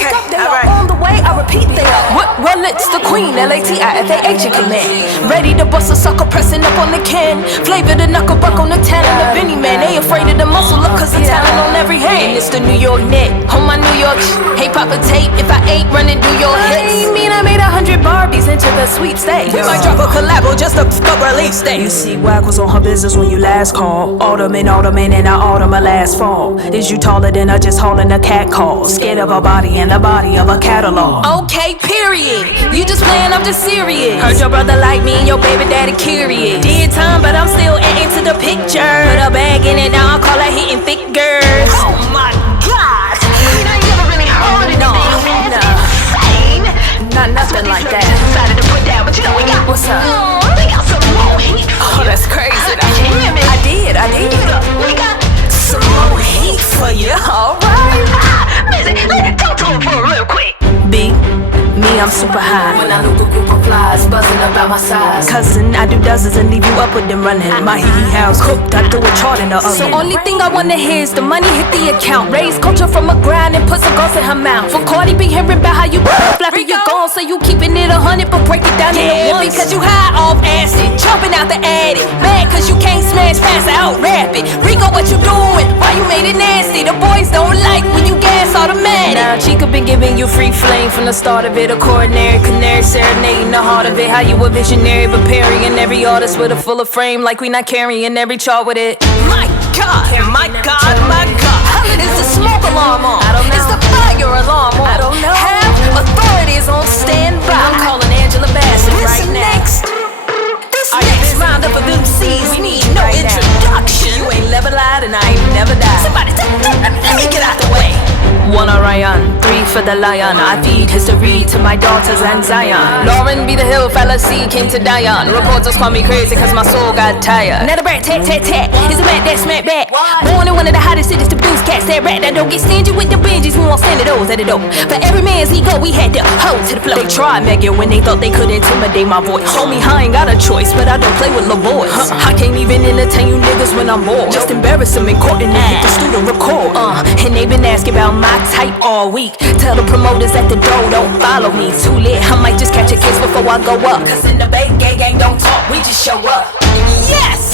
Okay, they are on the way, I repeat they are. Well, it's the queen, L-A-T-I-F-A-H in command. Ready to bust a sucker, pressing up on the can. Flavor the knuckle buck on the talent of any man. They afraid of the muscle up cause the talent on every hand. It's the New York net, on my New York hey, pop a tape, if I ain't running through your hits. I mean I made 100 Barbies into the sweet state. We might drop a collabo just to release state. You see, Wack was on her business when you last called. Autumn and I autumn her last fall. Is you taller than her just hauling a cat call? Scared of her body and the body of a catalog. Okay, period. You just playing, I'm just serious. Heard your brother like me and your baby daddy curious. Did time, but I'm still into the picture. Put a bag in it, now I call her hitting figures. Oh my God. You know, you never really heard anything insane. Not nothing like that. Decided to put down, but you know we got. What's up? We got some more heat. Oh, that's crazy. Did you hear me? I did. We got some more heat for you. Alright. Listen, talk to him for real quick. B, me, I'm super high. When I look a group of flies buzzing about my size. Cousin, I do dozens and leave you up with them running. My hee house cooked, I do a chart in the oven. So only thing I wanna hear is the money hit the account. Raise culture from a grind and put some girls in her mouth. For Cardi be hearing about how you flapping your gone, so you keeping it 100 but break it down into one. Because you high off acid, jumping out the attic. Mad cause you can't smash fast out rapid. Rico, what you doing? Why you made it nasty? The boys don't like when you gas automatic. Now Chica been giving you free flame from the start of it. A coronary, canary, serenading the heart of it. How you a visionary, preparing every artist with a fuller frame, like we not carrying every chart with it. My God, my God, my God. Is the smoke alarm on? I don't know. Is the fire alarm on? I don't know. Have authorities on standby. I'm calling Angela Bassett right now. This next round up of MCs need no introduction. You ain't never lied and I ain't never died. Somebody let me get out the way. One Orion, 3 for the lion. I feed history to my daughters and Zion. Lauren be the hill fallacy came to die on. Reporters call me crazy cause my soul got tired. Another brat, tat, tat, tat. Is a rat that smack back. Born in one of the hottest cities to produce cats. That rat that don't get stingy with the binges. We won't stand at those at the dope. For every man's ego, we had to hold to the flow. They tried Megan when they thought they could intimidate my voice. Homie, I ain't got a choice, but I don't play with little boys. I can't even entertain you niggas when I'm bored. Just embarrass them in court and then hit the studio record. And they been asking about my type all week. Tell the promoters at the door don't follow me. Too lit, I might just catch a case before I go up. Cause in the Bay gang don't talk, we just show up. Yes!